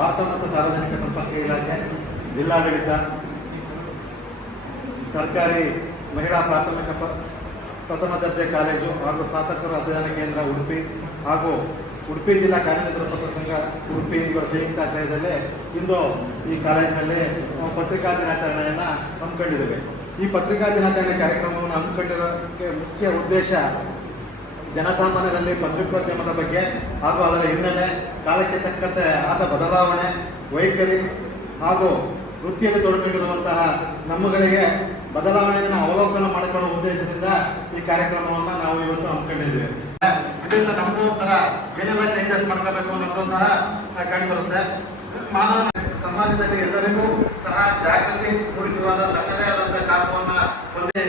ವಾರ್ತಾ ಮತ್ತು ಸಾರ್ವಜನಿಕ ಸಂಪರ್ಕ ಇಲಾಖೆ, ಜಿಲ್ಲಾಡಳಿತ, ಸರ್ಕಾರಿ ಮಹಿಳಾ ಪ್ರಾಥಮಿಕ ಪ್ರಥಮ ದರ್ಜೆ ಕಾಲೇಜು ಹಾಗೂ ಸ್ನಾತಕರ ಅಧ್ಯಯನ ಕೇಂದ್ರ ಉಡುಪಿ ಹಾಗೂ ಉಡುಪಿ ಜಿಲ್ಲಾ ಕಾರ್ಯನಿರತ ಪತ್ರಸಂಘ ಉಡುಪಿ ಇವರ ಸಂಯುಕ್ತಾಶ್ರಯದಲ್ಲೇ ಇಂದು ಈ ಕಾಲೇಜಿನಲ್ಲಿ ಪತ್ರಿಕಾ ದಿನಾಚರಣೆಯನ್ನು ಹಮ್ಮಿಕೊಂಡಿದ್ದೇವೆ. ಈ ಪತ್ರಿಕಾ ದಿನಾಚರಣೆ ಕಾರ್ಯಕ್ರಮವನ್ನು ಹಮ್ಮಿಕೊಂಡಿರೋಕ್ಕೆ ಮುಖ್ಯ ಉದ್ದೇಶ ಜನಸಾಮಾನ್ಯರಲ್ಲಿ ಪತ್ರಿಕೋದ್ಯಮದ ಬಗ್ಗೆ ಹಾಗೂ ಅದರ ಹಿನ್ನೆಲೆ, ಕಾಲಕ್ಕೆ ತಕ್ಕಂತೆ ಆದ ಬದಲಾವಣೆ, ವೈಖರಿ ಹಾಗೂ ವೃತ್ತಿಯಲ್ಲಿ ತೊಡಗಿರುವಂತಹ ನಮ್ಮಗಳಿಗೆ ಬದಲಾವಣೆಯನ್ನು ಅವಲೋಕನ ಮಾಡಿಕೊಳ್ಳುವ ಉದ್ದೇಶದಿಂದ ಈ ಕಾರ್ಯಕ್ರಮವನ್ನು ನಾವು ಇವತ್ತು ಹಮ್ಮಿಕೊಂಡಿದ್ದೇವೆ. ಇದರಿಂದ ನಮಗೂ ಥರ ಏನೆಲ್ಲ ಚೇಂಜಸ್ ಮಾಡ್ಕೋಬೇಕು ಅನ್ನೋದು ಸಹ ಕಂಡುಬರುತ್ತೆ. ಮಾನವ ಸಮಾಜದಲ್ಲಿ ಎಲ್ಲರಿಗೂ ಸಹ ಜಾಗೃತಿ ಮೂಡಿಸುವಾಗ ತನ್ನದೇ ಆದಂತಹ ಕಾರ್ಯವನ್ನು ಒಂದೇ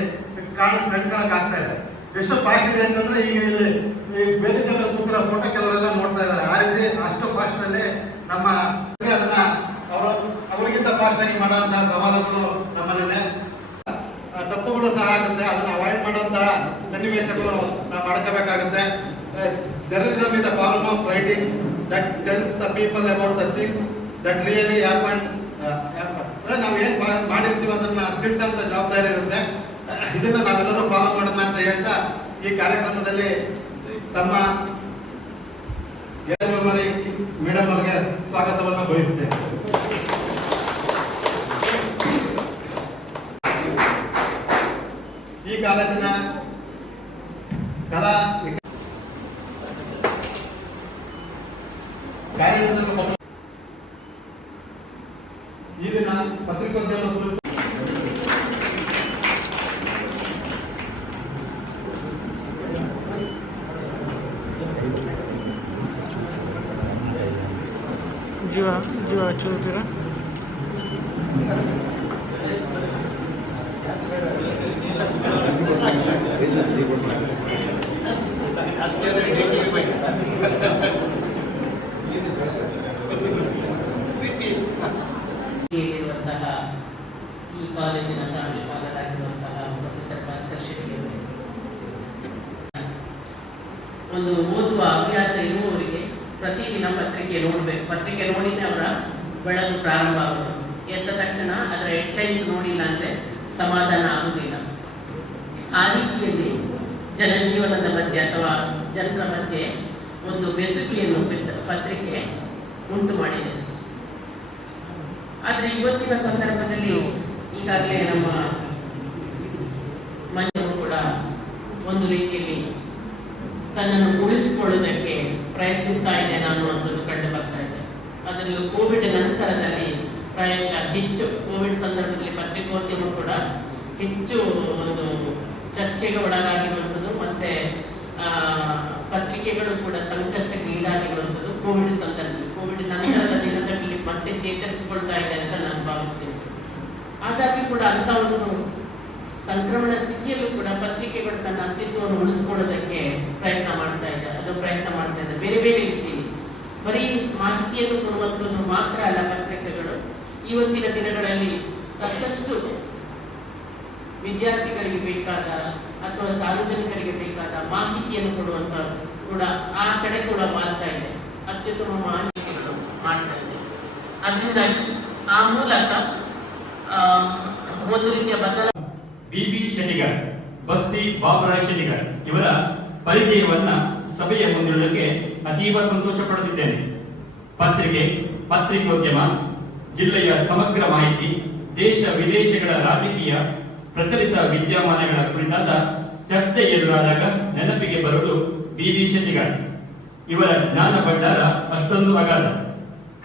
ಕಂಡುಕೊಳ್ಳಕ್ಕಾಗ್ತಾ ಇದೆ. ಎಷ್ಟು ಫಾಸ್ಟ್ ಇದೆ ಅಂತಂದ್ರೆ ಈಗ ಇಲ್ಲಿ ಈ ವೇದಿಕೆ ಮೇಲೆ ಕೂತಿರೋ ಫೋಟೋ ಕೆಲವರೆಲ್ಲ ನೋಡ್ತಾ ಇದ್ದಾರೆ. ಆ ರೀತಿ ಅಷ್ಟು ಫಾಸ್ಟ್ ನಲ್ಲಿ ನಮ್ಮ ಅದನ್ನ ಅವರಿಗಿಂತ ಫಾಸ್ಟ್ ಆಗಿ ಮಾಡುವಂತಹ ಸವಾಲುಗಳು ನಮ್ಮಲ್ಲಿದೆ. ತಪ್ಪುಗಳು ಸಹ ಆಗುತ್ತೆ. ಅದನ್ನ ಅವಾಯ್ಡ್ ಮಾಡುವಂತಹ ಸನ್ನಿವೇಶಗಳು ನಾವು ಮಾಡ್ಕೋಬೇಕಾಗುತ್ತೆ. Journalism is the form of writing that tells the people about the things that really happen. ಅಂದ್ರೆ ನಾವು ಏನ್ ಮಾಡಿರ್ತೀವಿ ಅದನ್ನ ತಿಳಿಸುವಂತ ಜವಾಬ್ದಾರಿ ಇರುತ್ತೆ. ಇದನ್ನ ನಾವೆಲ್ಲರೂ ಫಾಲೋ ಮಾಡೋಣ ಅಂತ ಹೇಳ್ತಾ ಈ ಕಾರ್ಯಕ್ರಮದಲ್ಲಿ ತಮ್ಮ ಮೇಡಮ್ ಅವರಿಗೆ ಸ್ವಾಗತವನ್ನು ಬಯಸುತ್ತೇನೆ. ಈ ಕಾಲೇಜಿನ ಕಲಾ ಕಾರ್ಯಕ್ರಮದ ಈ ದಿನ ಪತ್ರಿಕೋದ್ಯಮ ಕುರಿತು जीवा चौधरी ಈ ಕಾಲೇಜಿನ ಪ್ರಾಂಶುಪಾಲರಾಗಿರುವಂತಹ ಪ್ರೊಫೆಸರ್ ಭಾಸ್ಕರ್ ಶೆಟ್ಟಿ ಒಂದು ಓದುವ ಹವ್ಯಾಸ ಇರುವವರಿಗೆ ಪ್ರತಿದಿನ ಪತ್ರಿಕೆ ನೋಡಬೇಕು. ಪತ್ರಿಕೆ ನೋಡಿದ್ರೆ ಅವರ ಬೆಳಕು ಪ್ರಾರಂಭ ಆಗೋದು. ಎದ್ದ ತಕ್ಷಣ ಅದರ ಹೆಡ್ಲೈನ್ಸ್ ನೋಡಿಲ್ಲ ಅಂದರೆ ಸಮಾಧಾನ ಆಗುವುದಿಲ್ಲ. ಆ ರೀತಿಯಲ್ಲಿ ಜನಜೀವನದ ಮಧ್ಯೆ ಅಥವಾ ಜನರ ಮಧ್ಯೆ ಒಂದು ಬೆಸುಗೆಯನ್ನು ಪತ್ರಿಕೆ ಉಂಟು ಮಾಡಿದೆ. ಆದರೆ ಇವತ್ತಿನ ಸಂದರ್ಭದಲ್ಲಿ ಈಗಾಗಲೇ ನಮ್ಮ ಮನೆಯವರು ಕೂಡ ಒಂದು ರೀತಿಯಲ್ಲಿ ತನ್ನನ್ನು ಉಳಿಸಿಕೊಳ್ಳುವುದಕ್ಕೆ ಪ್ರಯತ್ನಿಸ್ತಾ ಇದ್ದೇನೆ ಅನ್ನುವಂಥದ್ದು ಕಂಡು ಬರ್ತಾ ಇದೆ. ಅದರಲ್ಲೂ ಕೋವಿಡ್ ನಂತರದಲ್ಲಿ ಪ್ರಾಯಶಃ ಹೆಚ್ಚು ಕೋವಿಡ್ ಸಂದರ್ಭದಲ್ಲಿ ಪತ್ರಿಕೋದ್ಯಮ ಕೂಡ ಹೆಚ್ಚು ಒಂದು ಚರ್ಚೆಗೆ ಒಳಗಾಗಿರುವಂಥದ್ದು, ಮತ್ತೆ ಪತ್ರಿಕೆಗಳು ಕೂಡ ಸಂಕಷ್ಟಕ್ಕೆ ಈಡಾಗಿರುವಂಥದ್ದು ಕೋವಿಡ್ ಸಂದರ್ಭದಲ್ಲಿ. ಕೋವಿಡ್ ನಂತರದ ದಿನದಲ್ಲಿ ಮತ್ತೆ ಚೇತರಿಸಿಕೊಳ್ತಾ ಇದೆ ಅಂತ ನಾನು ಭಾವಿಸ್ತೇನೆ. ಹಾಗಾಗಿ ಕೂಡ ಅಂತ ಒಂದು ಸಂಕ್ರಮಣ ಸ್ಥಿತಿಯಲ್ಲೂ ಕೂಡ ಪತ್ರಿಕೆಗಳು ತನ್ನ ಅಸ್ತಿತ್ವವನ್ನು ಉಳಿಸಿಕೊಳ್ಳೋದಕ್ಕೆ ಪ್ರಯತ್ನ ಮಾಡ್ತಾ ಇದೆ ಬೇರೆ ಬೇರೆ ರೀತಿಯಲ್ಲಿ. ಬರೀ ಮಾಹಿತಿಯನ್ನು ಕೊಡುವಂಥದ್ದು ಮಾತ್ರ ಅಲ್ಲ, ಪತ್ರಿಕೆಗಳು ಇವತ್ತಿನ ದಿನಗಳಲ್ಲಿ ಸಾಕಷ್ಟು ವಿದ್ಯಾರ್ಥಿಗಳಿಗೆ ಬೇಕಾದ ಅಥವಾ ಸಾರ್ವಜನಿಕರಿಗೆ ಬೇಕಾದ ಮಾಹಿತಿಯನ್ನು ಕೊಡುವಂತ ಕೂಡ ಆ ಕಡೆ ಕೂಡ ಮಾಡ್ತಾ ಇದೆ. ಅತ್ಯುತ್ತಮ ಮಾಹಿತಿಗಳು ಮಾಡ್ತಾ ಇದೆ. ಅದರಿಂದಾಗಿ ಆ ಮೂಲಕ ಒಂದು ರೀತಿಯ ಬಿ ಶೆಟ್ಟಿಗರ್, ಬಸ್ತಿ ಬಾಬುರಾಯ್ ಶೆಟ್ಟಿಗರ್ ಇವರ ಪರಿಚಯವನ್ನ ಸಭೆಯ ಮುಂದಿಡುವುದಕ್ಕೆ ಅತೀವ ಸಂತೋಷ ಪಡುತ್ತಿದ್ದೇನೆ. ಪತ್ರಿಕೆ, ಪತ್ರಿಕೋದ್ಯಮ, ಜಿಲ್ಲೆಯ ಸಮಗ್ರ ಮಾಹಿತಿ, ದೇಶ ವಿದೇಶಗಳ ರಾಜಕೀಯ, ಪ್ರಚಲಿತ ವಿದ್ಯಮಾನಗಳ ಕುರಿತಾದ ಚರ್ಚೆ ಎದುರಾದಾಗ ನೆನಪಿಗೆ ಬರುವುದು ಬಿ ಶೆಟ್ಟಿಗರ್. ಇವರ ಜ್ಞಾನ ಭಂಡಾರ ಅಷ್ಟೊಂದು ಅಗಾಧ.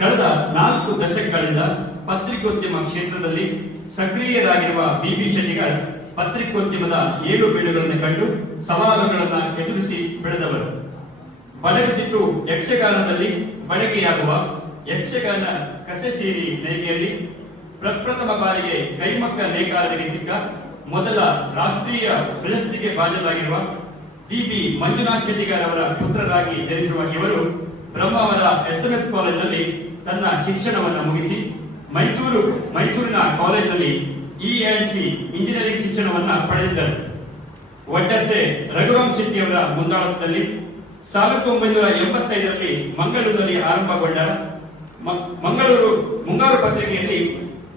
ಕಳೆದ 4 ದಶಕಗಳಿಂದ ಪತ್ರಿಕೋದ್ಯಮ ಕ್ಷೇತ್ರದಲ್ಲಿ ಸಕ್ರಿಯರಾಗಿರುವ ಬಿ ಶೆಟ್ಟಿಗರ್ ಪತ್ರಿಕೋದ್ಯಮದ ಏಳು ಬೀಳುಗಳನ್ನು ಕಂಡು ಸವಾಲುಗಳನ್ನು ಎದುರಿಸಿ ಬೆಳೆದವರು. ಬಡಗುತಿಟ್ಟು ಯಕ್ಷಗಾನದಲ್ಲಿ ಬಳಕೆಯಾಗುವ ಯಕ್ಷಗಾನ ಕಸಸೇರಿ ನೇಯ್ಗೆಯಲ್ಲಿ ಪ್ರಪ್ರಥಮ ಬಾರಿಗೆ ಕೈಮಗ್ಗ ನೇಕಾರರಿಗೆ ಸಿಕ್ಕ ಮೊದಲ ರಾಷ್ಟ್ರೀಯ ಪ್ರಶಸ್ತಿಗೆ ಭಾಜನರಾಗಿರುವ ಬಿ ಮಂಜುನಾಥ್ ಶೆಟ್ಟಿಗರ್ ಅವರ ಪುತ್ರರಾಗಿ ಜನಿಸಿರುವ ಇವರು ಬ್ರಹ್ಮಾವರ SMS ಕಾಲೇಜಿನಲ್ಲಿ ತನ್ನ ಶಿಕ್ಷಣವನ್ನು ಮುಗಿಸಿ ಮೈಸೂರಿನ ಕಾಲೇಜಿನಲ್ಲಿ E&C ಇಂಜಿನಿಯರಿಂಗ್ ಶಿಕ್ಷಣವನ್ನ ಪಡೆದಿದ್ದರು. ಒಡ್ಡರ್ಸೆ ರಘುರಾಮ್ ಶೆಟ್ಟಿ ಅವರ ಮುಂದಾಳತ್ವದಲ್ಲಿ 1985ರಲ್ಲಿ ಮಂಗಳೂರಿನಲ್ಲಿ ಆರಂಭಗೊಂಡ ಮಂಗಳೂರು ಮುಂಗಾರು ಪತ್ರಿಕೆಯಲ್ಲಿ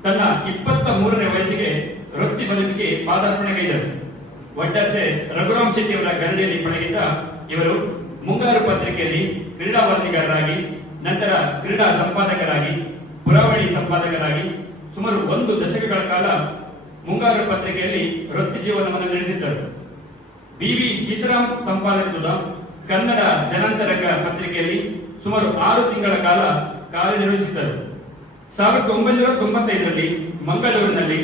ತನ್ನ 23ನೇ ವಯಸ್ಸಿಗೆ ವೃತ್ತಿ ಬದುಕಿಗೆ ಪಾದಾರ್ಪಣೆಗೈದರು. ಒಡ್ಡಸೆ ರಘುರಾಮ್ ಶೆಟ್ಟಿ ಅವರ ಗರಡಿಯಲ್ಲಿ ಪಳಗಿದ್ದ ಇವರು ಮುಂಗಾರು ಪತ್ರಿಕೆಯಲ್ಲಿ ಕ್ರೀಡಾ ವರದಿಗಾರರಾಗಿ, ನಂತರ ಕ್ರೀಡಾ ಸಂಪಾದಕರಾಗಿ, ಪುರಾವಳಿ ಸಂಪಾದಕರಾಗಿ ಸುಮಾರು 1 ದಶಕಗಳ ಕಾಲ ಮುಂಗಾರು ಪತ್ರಿಕೆಯಲ್ಲಿ ವೃತ್ತಿ ಜೀವನವನ್ನು ನಡೆಸಿದ್ದರು. BV ಸೀತಾರಾಮ್ ಸಂಪಾದಕತ್ವದ ಕನ್ನಡ ಜನಾಂತರಕ ಪತ್ರಿಕೆಯಲ್ಲಿ ಸುಮಾರು 6 ತಿಂಗಳ ಕಾಲ ಕಾರ್ಯನಿರ್ವಹಿಸಿದ್ದರು. 1995ರಲ್ಲಿ ಮಂಗಳೂರಿನಲ್ಲಿ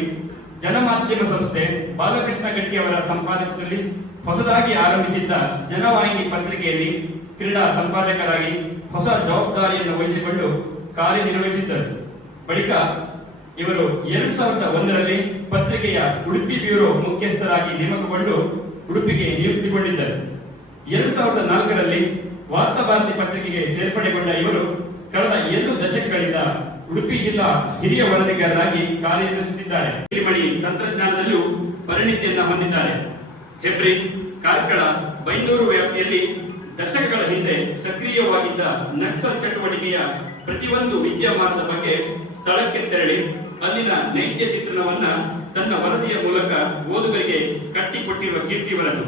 ಜನಮಾಧ್ಯಮ ಸಂಸ್ಥೆ ಬಾಲಕೃಷ್ಣ ಗಟ್ಟಿ ಅವರ ಸಂಪಾದಕದಲ್ಲಿ ಹೊಸದಾಗಿ ಆರಂಭಿಸಿದ್ದ ಜನವಾಹಿನಿ ಪತ್ರಿಕೆಯಲ್ಲಿ ಕ್ರೀಡಾ ಸಂಪಾದಕರಾಗಿ ಹೊಸ ಜವಾಬ್ದಾರಿಯನ್ನು ವಹಿಸಿಕೊಂಡು ಕಾರ್ಯನಿರ್ವಹಿಸಿದ್ದರು. ಬಳಿಕ ಇವರು 2001ರಲ್ಲಿ ಪತ್ರಿಕೆಯ ಉಡುಪಿ ಬ್ಯೂರೋ ಮುಖ್ಯಸ್ಥರಾಗಿ ನೇಮಕಗೊಂಡು ಉಡುಪಿಗೆ ನಿಯುಕ್ತಿಗೊಂಡಿದ್ದರು. 2004ರಲ್ಲಿ ವಾರ್ತಾಭಾರತಿ ಪತ್ರಿಕೆಗೆ ಸೇರ್ಪಡೆಗೊಂಡ ಇವರು ಕಳೆದ 2 ದಶಕಗಳಿಂದ ಉಡುಪಿ ಜಿಲ್ಲಾ ಹಿರಿಯ ವರದಿಗಾರರಾಗಿ ಕಾರ್ಯನಿರ್ವಹಿಸುತ್ತಿದ್ದಾರೆ. ಮಣಿ ತಂತ್ರಜ್ಞಾನದಲ್ಲೂ ಪರಿಣಿತಿಯನ್ನು ಹೊಂದಿದ್ದಾರೆ. ಹೆಬ್ರಿ, ಕಾರ್ಕಳ, ಬೈಂದೂರು ವ್ಯಾಪ್ತಿಯಲ್ಲಿ ದಶಕಗಳ ಹಿಂದೆ ಸಕ್ರಿಯವಾಗಿದ್ದ ನಕ್ಸಲ್ ಚಟುವಟಿಕೆಯ ಪ್ರತಿಯೊಂದು ವಿದ್ಯಮಾನದ ಬಗ್ಗೆ ಸ್ಥಳಕ್ಕೆ ತೆರಳಿ ಅಲ್ಲಿನ ನೈಜ ಚಿತ್ರಣವನ್ನ ತನ್ನ ವರದಿಯ ಮೂಲಕ ಓದುಗರಿಗೆ ಕಟ್ಟಿಕೊಟ್ಟಿರುವ ಕೀರ್ತಿವರದು.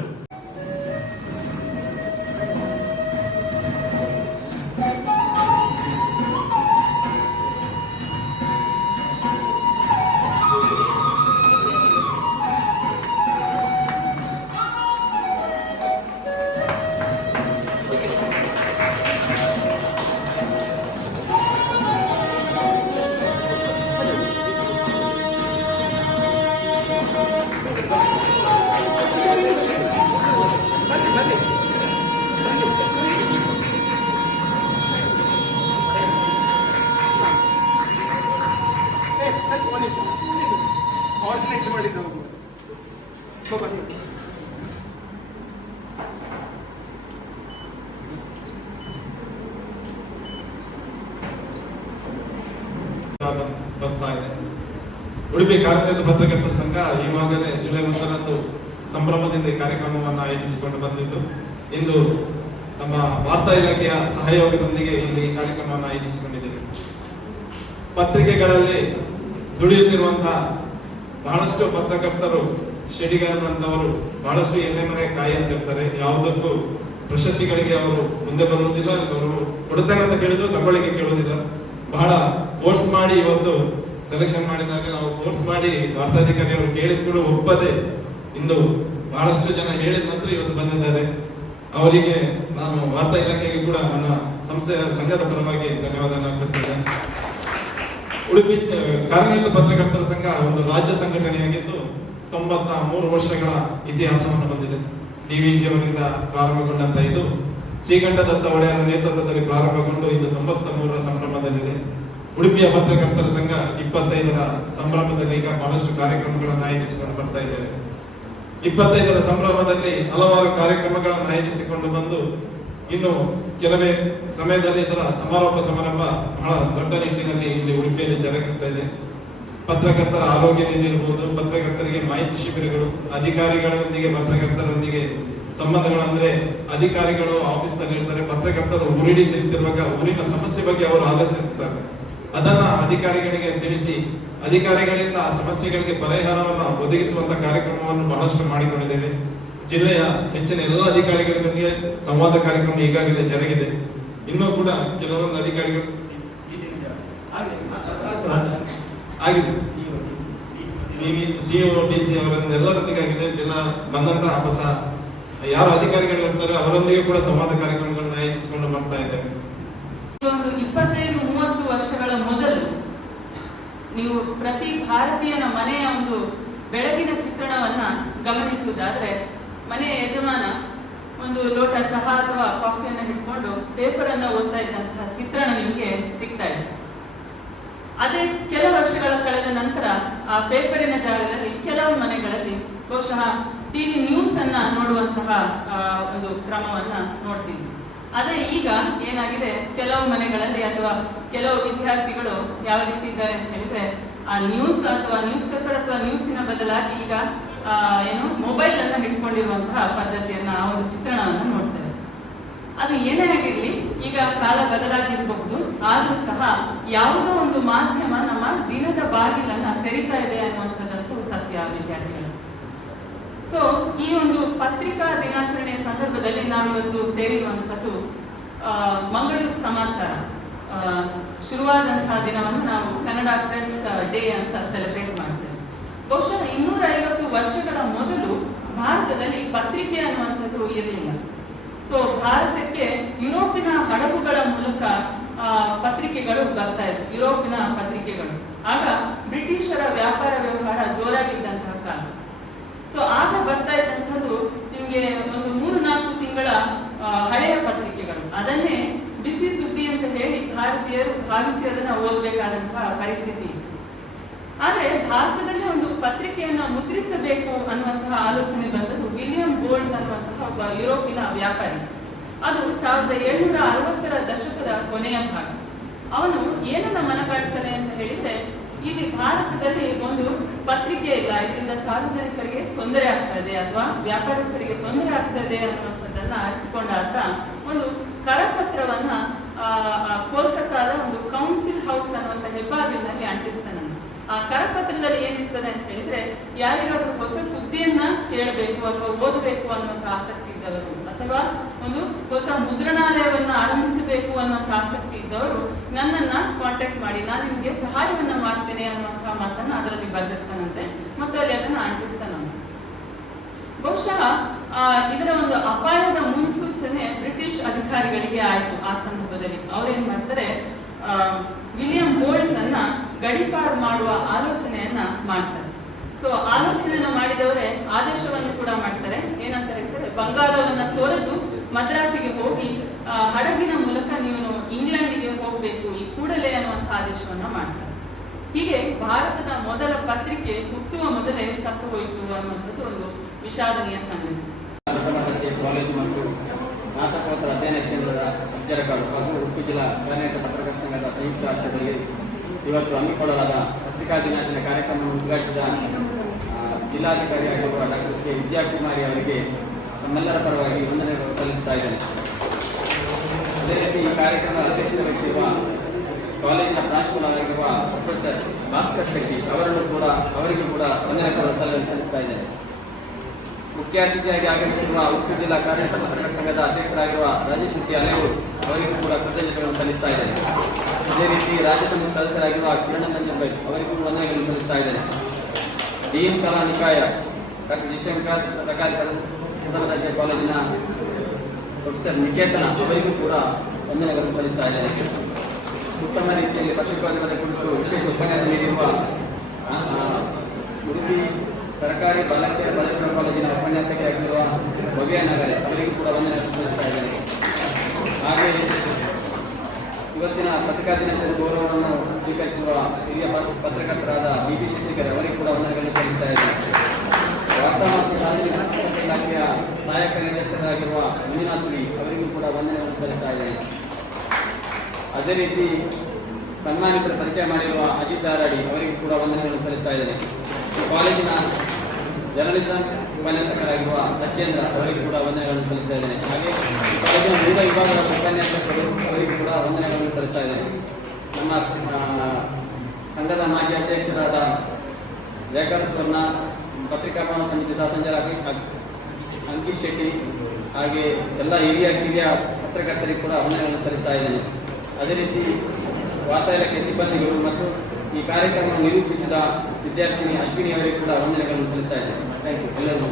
ಬರ್ತಾ ಇದೆ. ಉಡುಪಿ ಕಾರ್ಯನಿರತ ಪತ್ರಕರ್ತರ ಸಂಘ ಈವಾಗಲೇ ಜುಲೈ 1ರಂದು ಸಂಭ್ರಮದಿಂದ ಈ ಕಾರ್ಯಕ್ರಮವನ್ನು ಆಯೋಜಿಸಿಕೊಂಡು ಬಂದಿದ್ದು, ಇಂದು ನಮ್ಮ ವಾರ್ತಾ ಇಲಾಖೆಯ ಸಹಯೋಗದೊಂದಿಗೆ ಇಲ್ಲಿ ಕಾರ್ಯಕ್ರಮವನ್ನು ಆಯೋಜಿಸಿಕೊಂಡಿದ್ದೇವೆ. ಪತ್ರಿಕೆಗಳಲ್ಲಿ ದುಡಿಯುತ್ತಿರುವಂತಹ ಬಹಳಷ್ಟು ಪತ್ರಕರ್ತರು, ಶೆಡಿಗಾರರಂತವರು ಬಹಳಷ್ಟು ಎಲೆ ಮರೆ ಕಾಯಿ ಅಂತ ಇರ್ತಾರೆ. ಯಾವುದಕ್ಕೂ ಪ್ರಶಸ್ತಿಗಳಿಗೆ ಅವರು ಮುಂದೆ ಬರುವುದಿಲ್ಲ. ಅವರು ಕೊಡುತ್ತೇನೆ ಅಂತ ಕೇಳಿದ್ರು ತಗೊಳ್ಳಿಕ್ಕೆ ಕೇಳುವುದಿಲ್ಲ. ಬಹಳ ಫೋರ್ಸ್ ಮಾಡಿ ಇವತ್ತು ಸೆಲೆಕ್ಷನ್ ಮಾಡಿದಾಗ ನಾವು ಫೋರ್ಸ್ ಮಾಡಿ ವಾರ್ತಾಧಿಕಾರಿ ಅವರು ಕೇಳಿದ ಕೂಡ ಒಪ್ಪದೆ ಇಂದು ಬಹಳಷ್ಟು ಜನ ಹೇಳಿದ ನಂತರ ಇವತ್ತು ಬಂದಿದ್ದಾರೆ. ಅವರಿಗೆ ನಾನು ವಾರ್ತಾ ಇಲಾಖೆಗೆ ಕೂಡ ನನ್ನ ಸಂಸ್ಥೆಯ ಸಂಘದ ಪರವಾಗಿ ಧನ್ಯವಾದ ಅರ್ಪಿಸ್ತೇನೆ. ಉಡುಪಿ ಕಾರ್ಯನಿರತ ಪತ್ರಕರ್ತರ ಸಂಘ ಒಂದು ರಾಜ್ಯ ಸಂಘಟನೆಯಾಗಿದ್ದು 93 ವರ್ಷಗಳ ಇತಿಹಾಸವನ್ನು ಹೊಂದಿದೆ. DVG ಅವರಿಂದ ಪ್ರಾರಂಭಗೊಂಡಂತ ಇದು ಶ್ರೀಕಂಠದತ್ತ ಒಡೆಯರ ನೇತೃತ್ವದಲ್ಲಿ ಪ್ರಾರಂಭಗೊಂಡು ಇಂದು 93ರ ಸಂಭ್ರಮದಲ್ಲಿದೆ. ಉಡುಪಿಯ ಪತ್ರಕರ್ತರ ಸಂಘ 25ರ ಸಂಭ್ರಮದಲ್ಲಿ ಈಗ ಬಹಳಷ್ಟು ಕಾರ್ಯಕ್ರಮಗಳನ್ನು ಆಯೋಜಿಸಿಕೊಂಡು ಬರ್ತಾ ಇದ್ದೇವೆ. 25ರ ಸಂಭ್ರಮದಲ್ಲಿ ಹಲವಾರು ಕಾರ್ಯಕ್ರಮಗಳನ್ನು ಆಯೋಜಿಸಿಕೊಂಡು ಬಂದು ಇನ್ನು ಕೆಲವೇ ಸಮಯದಲ್ಲಿ ಇದರ ಸಮಾರೋಪ ಸಮಾರಂಭ ಬಹಳ ದೊಡ್ಡ ನಿಟ್ಟಿನಲ್ಲಿ ಇಲ್ಲಿ ಉಡುಪಿಯಲ್ಲಿ ಜರುಗುತ್ತಾ ಇದೆ. ಪತ್ರಕರ್ತರ ಆರೋಗ್ಯ ನಿಧಿ ಇರಬಹುದು, ಪತ್ರಕರ್ತರಿಗೆ ಮಾಹಿತಿ ಶಿಬಿರಗಳು, ಅಧಿಕಾರಿಗಳೊಂದಿಗೆ ಪತ್ರಕರ್ತರೊಂದಿಗೆ ಸಂಬಂಧಗಳು. ಅಂದ್ರೆ ಅಧಿಕಾರಿಗಳು ಆಫೀಸ್ ನಲ್ಲಿ ಇರ್ತಾರೆ, ಪತ್ರಕರ್ತರು ಊರಿಡಿ ತಿರುಗುತ್ತಿರುವಾಗ ಊರಿನ ಸಮಸ್ಯೆ ಬಗ್ಗೆ ಅವರು ಆಲೋಚಿಸುತ್ತಾರೆ. ಅದನ್ನ ಅಧಿಕಾರಿಗಳಿಗೆ ತಿಳಿಸಿ ಅಧಿಕಾರಿಗಳಿಂದ ಆ ಸಮಸ್ಯೆಗಳಿಗೆ ಪರಿಹಾರವನ್ನು ಒದಗಿಸುವಂತ ಕಾರ್ಯಕ್ರಮವನ್ನು ಬಹಳಷ್ಟು ಮಾಡಿಕೊಂಡಿದ್ದೇವೆ. ಜಿಲ್ಲೆಯ ಹೆಚ್ಚಿನ ಎಲ್ಲ ಅಧಿಕಾರಿಗಳೊಂದಿಗೆ ಸಂವಾದ ಕಾರ್ಯಕ್ರಮ ಈಗಾಗಲೇ ಜರುಗಿದೆ. ಇನ್ನೂ ಕೂಡ ಕೆಲವೊಂದು ಅಧಿಕಾರಿಗಳು ಆಗಿದೆ, ಸಿಇಒ DC ಅವರಿಂದ ಎಲ್ಲರೊಂದಿಗೆ ಆಗಿದೆ. ಜಿಲ್ಲಾ ಬಂದಂತಹ ಹೊಸ ಯಾರು ಅಧಿಕಾರಿಗಳು ಇರ್ತಾರೆ ಅವರೊಂದಿಗೆ ಕೂಡ ಸಂವಾದ ಕಾರ್ಯಕ್ರಮಗಳನ್ನು ಆಯೋಜಿಸಿಕೊಂಡು ಬರ್ತಾ ಇದ್ದೇವೆ. 25-30 ವರ್ಷಗಳ ಮೊದಲು ನೀವು ಪ್ರತಿ ಭಾರತೀಯನ ಮನೆಯ ಒಂದು ಬೆಳಗಿನ ಚಿತ್ರಣವನ್ನ ಗಮನಿಸುವುದಾದ್ರೆ, ಮನೆಯ ಯಜಮಾನ ಒಂದು ಲೋಟ ಚಹಾ ಅಥವಾ ಕಾಫಿಯನ್ನು ಹಿಡ್ಕೊಂಡು ಪೇಪರ್ ಅನ್ನ ಓದ್ತಾ ಇದ್ದಂತಹ ಚಿತ್ರಣ ನಿಮಗೆ ಸಿಗ್ತಾ ಇದೆ. ಅದೇ ಕೆಲ ವರ್ಷಗಳ ಕಳೆದ ನಂತರ ಆ ಪೇಪರಿನ ಜಾಗದಲ್ಲಿ ಕೆಲವು ಮನೆಗಳಲ್ಲಿ ಬಹುಶಃ TV ನ್ಯೂಸ್ ಅನ್ನ ನೋಡುವಂತಹ ಒಂದು ಕ್ರಮವನ್ನ ನೋಡ್ತೀವಿ. ಅದೇ ಈಗ ಏನಾಗಿದೆ, ಕೆಲವು ಮನೆಗಳಲ್ಲಿ ಅಥವಾ ಕೆಲವು ವಿದ್ಯಾರ್ಥಿಗಳು ಯಾವ ರೀತಿ ಇದ್ದಾರೆ ಅಂತ ಹೇಳಿದ್ರೆ, ಆ ನ್ಯೂಸ್ ಅಥವಾ ನ್ಯೂಸ್ ಪೇಪರ್ ಅಥವಾ ನ್ಯೂಸಿನ ಬದಲಾಗಿ ಈಗ ಮೊಬೈಲ್ ಅನ್ನ ಹಿಡ್ಕೊಂಡಿರುವಂತಹ ಪದ್ಧತಿಯನ್ನ, ಆ ಒಂದು ಚಿತ್ರಣವನ್ನು ನೋಡ್ತೇವೆ. ಅದು ಏನೇ ಆಗಿರಲಿ, ಈಗ ಕಾಲ ಬದಲಾಗಿರಬಹುದು, ಆದರೂ ಸಹ ಯಾವುದೋ ಒಂದು ಮಾಧ್ಯಮ ನಮ್ಮ ದಿನದ ಬಾಗಿಲನ್ನ ತೆರೀತಾ ಇದೆ ಅನ್ನುವಂಥದ್ದಂತೂ ಸತ್ಯ ವಿದ್ಯಾರ್ಥಿಗಳು. ಸೊ ಈ ಒಂದು ಪತ್ರಿಕಾ ದಿನಾಚರಣೆಯ ಸಂದರ್ಭದಲ್ಲಿ ನಾವಿವತ್ತು ಸೇರಿರುವಂಥದ್ದು ಮಂಗಳೂರು ಸಮಾಚಾರ ಶುರುವಾದಂತಹ ದಿನವನ್ನು ನಾವು ಕನ್ನಡ ಪ್ರೆಸ್ ಡೇ ಅಂತ ಸೆಲೆಬ್ರೇಟ್ ಮಾಡ್ತೇವೆ. ಬಹುಶಃ 250 ವರ್ಷಗಳ ಮೊದಲು ಭಾರತದಲ್ಲಿ ಪತ್ರಿಕೆ ಅನ್ನುವಂಥದ್ದು ಇರಲಿಲ್ಲ. ಸೊ ಭಾರತಕ್ಕೆ ಯುರೋಪಿನ ಹಡಗುಗಳ ಮೂಲಕ ಪತ್ರಿಕೆಗಳು ಬರ್ತಾ ಇದ್ವು, ಯುರೋಪಿನ ಪತ್ರಿಕೆಗಳು. ಆಗ ಬ್ರಿಟಿಷರ ವ್ಯಾಪಾರ ವ್ಯವಹಾರ ಜೋರಾಗಿದ್ದಂತಹ ಕಾಲ. ಸೊ ಆಗ ಬರ್ತಾ ಇದ್ದಂಥದ್ದು ನಿಮಗೆ ಒಂದು 3-4 ತಿಂಗಳ ಹಳೆಯ ಪತ್ರಿಕೆಗಳು, ಅದನ್ನೇ ಬಿಸಿ ಸುದ್ದಿ ಅಂತ ಹೇಳಿ ಭಾರತೀಯರು ಭಾವಿಸಿ ಅದನ್ನ ಓದಬೇಕಾದಂತಹ ಪರಿಸ್ಥಿತಿ ಇತ್ತು. ಆದ್ರೆ ಭಾರತದಲ್ಲಿ ಒಂದು ಪತ್ರಿಕೆಯನ್ನ ಮುದ್ರಿಸಬೇಕು ಅನ್ನುವಂತಹ ಆಲೋಚನೆ ಬಂದದ್ದು ವಿಲಿಯಂ ಗೋಲ್ಡ್ಸ್ ಅನ್ನುವಂತಹ ಒಬ್ಬ ಯುರೋಪಿನ ವ್ಯಾಪಾರಿ. ಅದು 1760ರ ದಶಕದ ಕೊನೆಯ ಭಾಗ. ಅವನು ಏನನ್ನ ಮನಗಾಡ್ತಾನೆ ಅಂತ ಹೇಳಿದ್ರೆ, ಇಲ್ಲಿ ಭಾರತದಲ್ಲಿ ಒಂದು ಪತ್ರಿಕೆ ಇಲ್ಲ, ಇದರಿಂದ ಸಾರ್ವಜನಿಕರಿಗೆ ತೊಂದರೆ ಆಗ್ತಾ ಇದೆ ಅಥವಾ ವ್ಯಾಪಾರಸ್ಥರಿಗೆ ತೊಂದರೆ ಆಗ್ತಾ ಇದೆ ಅನ್ನುವಂಥದ್ದನ್ನ ಅರಿತುಕೊಂಡ ಆತ ಒಂದು ಕರಪತ್ರವನ್ನ ಕೋಲ್ಕತ್ತಾದ ಒಂದು ಕೌನ್ಸಿಲ್ ಹೌಸ್ ಅನ್ನುವಂಥ ಹೆಬ್ಬಾಗಿಲಿನಲ್ಲಿ ಅಂಟಿಸ್ತಾನೆ. ಆ ಕರಪತ್ರದಲ್ಲಿ ಏನಿರ್ತದೆ ಅಂತ ಹೇಳಿದ್ರೆ, ಯಾರಿಗಾದ್ರೂ ಹೊಸ ಸುದ್ದಿಯನ್ನ ಕೇಳಬೇಕು ಅಥವಾ ಓದಬೇಕು ಅನ್ನುವಂಥ ಆಸಕ್ತಿ ಇದ್ದವರು ಅಥವಾ ಒಂದು ಹೊಸ ಮುದ್ರಣಾಲಯವನ್ನ ಆರಂಭಿಸಬೇಕು ಅನ್ನುವಂಥ ಆಸಕ್ತಿ ಇದ್ದವರು ನನ್ನನ್ನ ಕಾಂಟ್ಯಾಕ್ಟ್ ಮಾಡಿ, ನಾನು ನಿಮಗೆ ಸಹಾಯವನ್ನ ಮಾಡ್ತೇನೆ ಅನ್ನುವಂತಹ ಮಾತನ್ನ ಅದರಲ್ಲಿ ಬರೆದಿರ್ತಾನಂತೆ ಮತ್ತು ಅಲ್ಲಿ ಅದನ್ನ ಅಂಟಿಸ್ತಾನಂತೆ. ಬಹುಶಃ ಇದರ ಒಂದು ಅಪಾಯದ ಮುನ್ಸೂಚನೆ ಬ್ರಿಟಿಷ್ ಅಧಿಕಾರಿಗಳಿಗೆ ಆಯಿತು. ಆ ಸಂದರ್ಭದಲ್ಲಿ ಅವ್ರೇನ್ ಮಾಡ್ತಾರೆ, ವಿಲಿಯಂ ಗೋಲ್ಡ್ಸ್ ಅನ್ನ ಗಡೀಪಾರು ಮಾಡುವ ಆಲೋಚನೆಯನ್ನ ಮಾಡ್ತಾರೆ. ಸೊ ಆಲೋಚನೆಯನ್ನ ಮಾಡಿದವರೇ ಆದೇಶವನ್ನು ಕೂಡ ಮಾಡ್ತಾರೆ. ಏನಂತ ಹೇಳ್ತಾರೆ, ಬಂಗಾಳವನ್ನ ತೊರೆದು ಮದ್ರಾಸಿಗೆ ಹೋಗಿ ಹಡಗಿನ ಮೂಲಕ ನೀವು ಇಂಗ್ಲೆಂಡಿಗೆ ಹೋಗಬೇಕು ಈ ಕೂಡಲೇ ಅನ್ನುವಂಥ ಆದೇಶವನ್ನ ಮಾಡ್ತಾರೆ. ಹೀಗೆ ಭಾರತದ ಮೊದಲ ಪತ್ರಿಕೆ ಹುಟ್ಟುವ ಮೊದಲೇ ಸತ್ತು ಹೋಯಿತು ಅನ್ನುವಂಥದ್ದು ಒಂದು ವಿಷಾದನೀಯ ಸಂಗತಿ. ಪ್ರಥಮ ದರ್ಜೆ ಕಾಲೇಜು ಮತ್ತು ಸ್ನಾತಕೋತ್ತರ ಅಧ್ಯಯನ ಕೇಂದ್ರದ ಅಧ್ಯಯನಗಳು ಹಾಗೂ ಉಡುಪಿ ಜಿಲ್ಲಾ ಕಾರ್ಯನಿರತ ಪತ್ರಕರ್ತರ ಸಂಘದ ಸಂಯುಕ್ತ ಆಶ್ರಯದಲ್ಲಿ ಇವತ್ತು ಹಮ್ಮಿಕೊಳ್ಳಲಾದ ಪತ್ರಿಕಾ ದಿನಾಚರಣೆ ಕಾರ್ಯಕ್ರಮವನ್ನು ಉದ್ಘಾಟಿಸಿದ ಜಿಲ್ಲಾಧಿಕಾರಿಯಾಗಿರುವ ಡಾಕ್ಟರ್ ಕೆ ವಿದ್ಯಾಕುಮಾರಿ ಅವರಿಗೆ ನಮ್ಮೆಲ್ಲರ ಪರವಾಗಿ ವಂದನೆಗಳು ಸಲ್ಲಿಸ್ತಾ ಇದ್ದೇನೆ. ಅದೇ ರೀತಿ ಈ ಕಾರ್ಯಕ್ರಮದ ಅಧ್ಯಕ್ಷತೆ ವಹಿಸಿರುವ ಕಾಲೇಜಿನ ಪ್ರಾಂಶುಪಾಲರಾಗಿರುವ ಪ್ರೊಫೆಸರ್ ಭಾಸ್ಕರ್ ಶೆಟ್ಟಿ ಅವರಿಗೂ ಕೂಡ ವಂದನೆಗಳು ಸಲ್ಲಿಸ್ತಾ ಇದ್ದೇನೆ. ಮುಖ್ಯ ಅತಿಥಿಯಾಗಿ ಆಗಮಿಸಿರುವ ಉಡುಪಿ ಜಿಲ್ಲಾ ಕಾರ್ಯನಿರತ ಪತ್ರಕರ್ತರ ಸಂಘದ ಅಧ್ಯಕ್ಷರಾಗಿರುವ ರಾಜೇಶ್ ಶೆಟ್ಟಿ ಅಲೆಯೂರು ಅವರಿಗೂ ಕೂಡ ಕೃತಜ್ಞತೆಗಳನ್ನು ಸಲ್ಲಿಸ್ತಾ ಇದ್ದೇನೆ. ಅದೇ ರೀತಿ ರಾಜ್ಯ ಸಮಿತಿ ಸದಸ್ಯರಾಗಿರುವ ಕಿರಣ ನಂಜುಬೈ ಅವರಿಗೂ ವಂದನೆಗಳನ್ನು ಸಲ್ಲಿಸ್ತಾ ಇದ್ದೇನೆ. ಡೀನ್ ಕಲಾ ನಿಕಾಯ ಡಾಕ್ಟರ್ ಜಿಶಂಕರ್ ಸರ್ಕಾರಿ ಪ್ರಥಮ ದರ್ಜೆ ಕಾಲೇಜಿನ ಪ್ರೊಫೆಸರ್ ನಿಕೇತನ ಅವರಿಗೂ ಕೂಡ ವಂದನೆಗಳನ್ನು ಸಲ್ಲಿಸ್ತಾ ಇದ್ದೇನೆ. ಉತ್ತಮ ರೀತಿಯಲ್ಲಿ ಪತ್ರಿಕೋದ್ಯಮದ ಕುರಿತು ವಿಶೇಷ ಉಪನ್ಯಾಸ ನೀಡಿರುವ ಉಡುಪಿ ಸರ್ಕಾರಿ ಬಾಲಕಿಯರ ಪದವಿ ಕಾಲೇಜಿನ ಉಪನ್ಯಾಸಕಿ ಆಗಿರುವ ಭವ್ಯ ನಗರೆ ಅವರಿಗೂ ಕೂಡ ವಂದನೆಗಳನ್ನು ಸಲ್ಲಿಸ್ತಾ ಇದ್ದೇನೆ. ಹಾಗೆ ಇವತ್ತಿನ ಪತ್ರಿಕಾ ದಿನಾಚರಣೆ ಗೌರವವನ್ನು ಸ್ವೀಕರಿಸುವ ಹಿರಿಯ ಪತ್ರಕರ್ತರಾದ ಬಿ ಶೆಟ್ಟಿಗರ್ ಅವರಿಗೂ ಕೂಡ ವಂದನೆಗಳನ್ನು ಸಲ್ಲಿಸ್ತಾ ಇದ್ದೇನೆ. ವಾರ್ತಾ ಮತ್ತು ಸಾರ್ವಜನಿಕ ಸಂಪರ್ಕ ಇಲಾಖೆಯ ಸಹಾಯಕ ನಿರ್ದೇಶಕರಾಗಿರುವ ಮಂಜುನಾಥ್ ಅವರಿಗೂ ಕೂಡ ವಂದನೆಗಳನ್ನು ಸಲ್ಲಿಸ್ತಾ ಇದ್ದೇನೆ. ಅದೇ ರೀತಿ ಸನ್ಮಾನಿತರ ಪರಿಚಯ ಮಾಡಿರುವ ಅಜಿತ್ ಧಾರಾಡಿ ಅವರಿಗೂ ಕೂಡ ವಂದನೆಗಳನ್ನು ಸಲ್ಲಿಸ್ತಾ ಇದ್ದೇನೆ. ಕಾಲೇಜಿನ ಜರ್ನಲಿಸಂ ಉಪನ್ಯಾಸಕರಾಗಿರುವ ಸತ್ಯೇಂದ್ರ ಅವರಿಗೂ ಕೂಡ ವಂದನೆಗಳನ್ನು ಸಲ್ಲಿಸ್ತಾ ಇದ್ದೇನೆ. ಹಾಗೆ ಕಾಲೇಜಿನ ವಿವಿಧ ವಿಭಾಗದ ಉಪನ್ಯಾಸಕರು ಅವರಿಗೂ ಕೂಡ ವಂದನೆಗಳನ್ನು ಸಲ್ಲಿಸ್ತಾ ಇದ್ದೇನೆ. ನಮ್ಮ ಸಂಘದ ಮಾಜಿ ಅಧ್ಯಕ್ಷರಾದ ಜಯಕರ್ ಸ್ವರ್ಣ, ಪತ್ರಿಕಾ ಭವನ ಸಮಿತಿ ಸಹ ಸಂಚಾಲಕ ಅಂಕಿಶ್ ಶೆಟ್ಟಿ, ಹಾಗೆ ಎಲ್ಲ ಕಿರಿಯ ಪತ್ರಕರ್ತರಿಗೂ ಕೂಡ ವಂದನೆಗಳನ್ನು ಸಲ್ಲಿಸ್ತಾ ಇದ್ದೇನೆ. ಅದೇ ರೀತಿ ವಾರ್ತಾ ಇಲಾಖೆ ಸಿಬ್ಬಂದಿಗಳು ಮತ್ತು ಈ ಕಾರ್ಯಕ್ರಮವನ್ನು ನಿರೂಪಿಸಿದ ವಿದ್ಯಾರ್ಥಿನಿ ಅಶ್ವಿನಿ ಅವರಿಗೂ ಕೂಡ ವಂದನೆಗಳನ್ನು ಸಲ್ಲಿಸ್ತಾ ಇದ್ದೇನೆ. ಥ್ಯಾಂಕ್ ಯು ಎಲ್ಲರಿಗೂ.